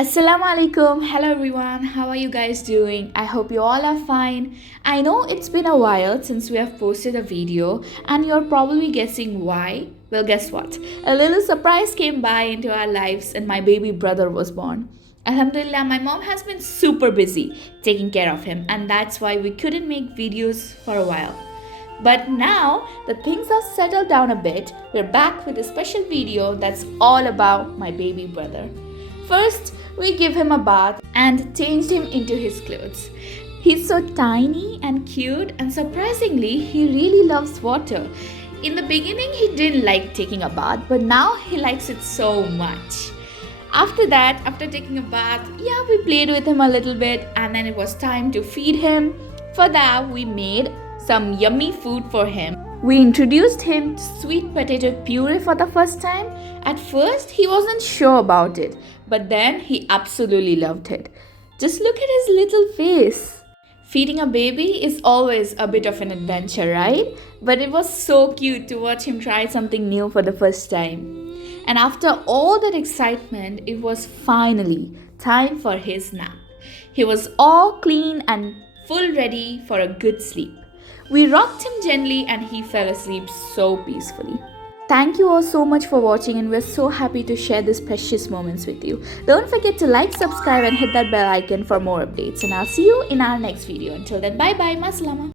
Assalamu alaikum. Hello everyone. How are you guys doing? I hope you all are fine. I know it's been a while since we have posted a video and you're probably guessing why. Well, guess what? A little surprise came by into our lives and my baby brother was born. Alhamdulillah, my mom has been super busy taking care of him and that's why we couldn't make videos for a while. But now that things are settled down a bit, we're back with a special video that's all about my baby brother. First, we give him a bath and changed him into his clothes. He's so tiny and cute, and surprisingly, he really loves water. In the beginning, he didn't like taking a bath, but now he likes it so much. After that, after taking a bath, we played with him a little bit, and then it was time to feed him. For that, we made some yummy food for him. We introduced him to sweet potato puree for the first time. At first, he wasn't sure about it, but then he absolutely loved it. Just look at his little face. Feeding a baby is always a bit of an adventure, right? But it was so cute to watch him try something new for the first time. And after all that excitement, it was finally time for his nap. He was all clean and full ready for a good sleep. We rocked him gently and he fell asleep so peacefully. Thank you all so much for watching and we're so happy to share these precious moments with you. Don't forget to like, subscribe and hit that bell icon for more updates. And I'll see you in our next video. Until then, bye bye, maslama.